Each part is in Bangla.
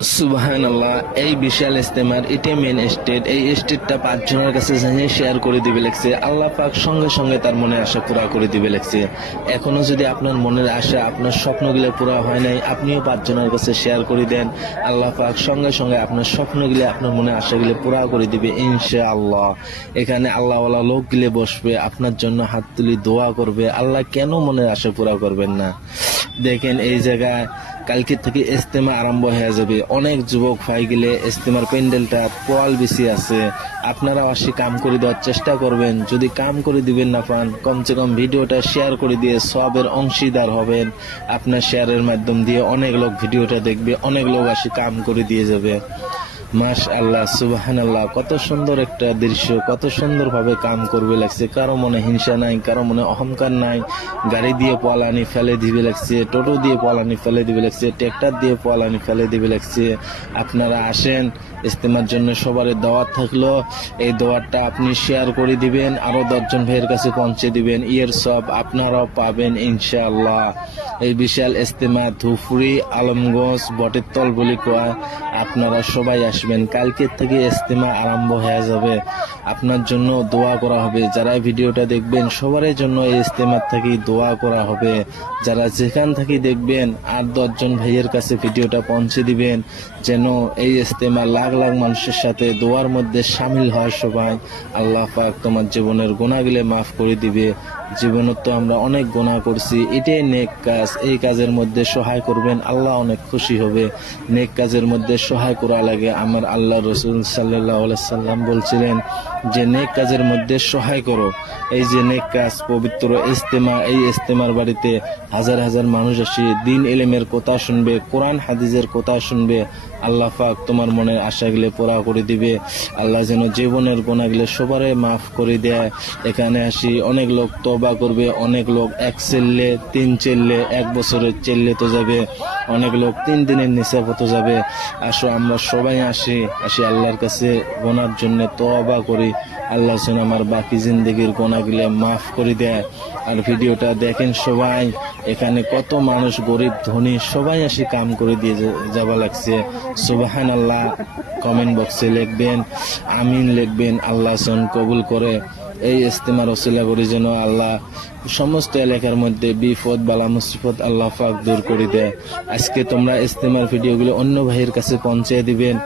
সুবহানাল্লাহ, এই বিশাল ইস্তেমার এটি মেন স্টেট। এই স্টেটটা 5 জনের কাছে জানিয়ে শেয়ার করে দিবে লেগছে। আল্লাহ পাক সঙ্গে সঙ্গে তার মনের আশা পুরা করে দিবে লেগছে। এখনো যদি আপনার মনের আশা, আপনার স্বপ্নগুলো পুরা হয় নাই, আপনিও 5 জনের কাছে শেয়ার করে দেন। আল্লাহ পাক সঙ্গে সঙ্গে আপনার স্বপ্নগুলো, আপনার মনের আশাগুলো পুরা করে দিবে ইনশাআল্লাহ। এখানে আল্লাহওয়ালা লোকগুলো বসবে, আপনার জন্য হাত তুলি দোয়া করবে। আল্লাহ কেন মনের আশা পুরা করবেন না? দেখেন, এই জায়গায় কালকে থেকে ইস্তেমা আরম্ভ হয়ে যাবে। অনেক যুবক ভাই গেলে ইস্তেমার প্যান্ডেলটা পোয়াল বেশি আছে। আপনারা অবশ্যই কাম করে দেওয়ার চেষ্টা করবেন। যদি কাম করে দিবেন না পান, কমসে কম ভিডিওটা শেয়ার করে দিয়ে সবের অংশীদার হবেন। আপনার শেয়ারের মাধ্যম দিয়ে অনেক লোক ভিডিওটা দেখবে, অনেক লোক আসি কাম করে দিয়ে যাবে। মাশআল্লাহ, সুবহানাল্লাহ, কত সুন্দর একটা দৃশ্য, কত সুন্দর ভাবে কাম করবে লাগছে। কারো মনে হিংসা নাই, কারো মনে অহংকার নাই। গাড়ি দিয়ে পলানি ফেলে দিবে লাগছে, টোটো দিয়ে পলানি ফেলে দিবে লাগছে, ট্রাক্টর দিয়ে পলানি ফেলে দিবে লাগছে। আপনারা আসেন, ইস্তেমার জন্য সবার দাওয়াত থাকলো। এই দাওয়াতটা আপনি শেয়ার করে দিবেন, আরো 10 জন ভাইয়ের কাছে পৌঁছে দিবেন। ইয়ের সব আপনারাও পাবেন ইনশাআল্লাহ। এই বিশাল ইস্তেমা ধুফুরি আলমগঞ্জ বটের তল বলি কয়। আপনারা সবাই আসবেন। কালকে থেকে ইস্তেমা আরম্ভ হয়ে যাবে। আপনার জন্য দোয়া করা হবে। যারা ভিডিওটা দেখবেন সবার জন্য এই ইস্তেমার থেকে দোয়া করা হবে। যারা যেখান থেকে দেখবেন 8-10 জন ভাইয়ের কাছে ভিডিওটা পৌঁছে দিবেন, যেন এই ইস্তেমা লাখ লাখ মানুষের সাথে দোয়ার মধ্যে সামিল হয় সবাই। আল্লাহ পাক তোমার জীবনের গুনাহগুলো মাফ করে দিবে। জীবনে তো আমরা অনেক গুনাহ করছি, এটাই নেক কাজ। এই কাজের মধ্যে সহায় করবেন, আল্লাহ অনেক খুশি হবে। নেক কাজের মধ্যে সহায় করা লাগে। আমার আল্লাহ রসুল সাল্লাল্লাহু আলাইহি সাল্লাম বলছিলেন যে নেক কাজের মধ্যে সহায় করো। এই যে নেক কাজ, পবিত্র ইস্তেমা, এই ইস্তেমার বাড়িতে হাজার হাজার মানুষ আসি দিন ইলমের কথা শুনবে, কোরআন হাদিসের কথা শুনবে। আল্লাহ পাক তোমার মনের আশাগুলো পুরা করে দিবে। আল্লাহ যেন জীবনের গুনাহগুলো সবারই মাফ করে দেয়। এখানে আসি অনেক লোক তওবা করবে, অনেক লোক 1 চেল্লে 3 চেল্লে 1 বছরের চেল্লে তো যাবে, অনেক লোক 3 দিনের নিসাবত যাবে। আসো আমরা সবাই আসি আল্লাহর কাছে গুনার জন্য তওবা করি। আল্লাহ যেন আমার বাকি জিন্দগির গুনাহগুলো মাফ করে দেয়। আর ভিডিওটা দেখেন সবাই। এখানে কত মানুষ, গরিব ধনী সবাই আসি কাম করে দিয়ে যাওয়া লাগছে। সুবহানাল্লাহ কমেন্ট বক্সে লিখবেন, আমিন লিখবেন। আল্লাহ যেন কবুল করে। এই ইস্তেমার ওসিলা করে যেন আল্লাহ সমস্ত এলাকার মধ্যে বিপদ বালা মুসিবত আল্লাহ পাক দূর করে দেয়। আজকে তোমরা ইস্তেমার ভিডিওগুলো অন্য ভাইয়ের কাছে পৌঁছে দিবেন।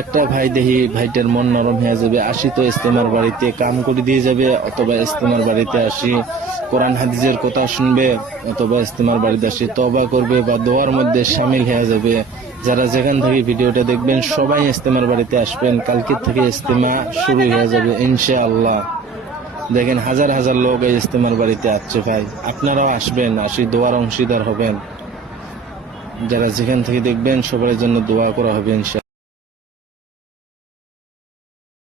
একটা ভাই দেখি ভাইটার মন নরম হয়ে যাবে, আসি তো ইস্তেমার বাড়িতে কাম করে দিয়ে যাবে, অথবা ইস্তেমার বাড়িতে আসি কোরআন হাদিসের কথা শুনবে, অথবা ইস্তেমার বাড়িতে আসি তওবা করবে বা দোয়ার মধ্যে শামিল হয়ে যাবে। যারা যেখান থেকে ভিডিওটা দেখবেন সবাই ইস্তেমার বাড়িতে আসবেন। কালকে থেকে ইস্তেমা শুরু হয়ে যাবে ইনশাআল্লাহ। দেখেন হাজার হাজার লোক এই ইস্তেমার বাড়িতে আসছে ভাই। আপনারাও আসবেন, আসি দোয়ার অংশীদার হবেন। যারা যেখান থেকে দেখবেন সবার জন্য দোয়া করা হবে ইনশাআল্লাহ।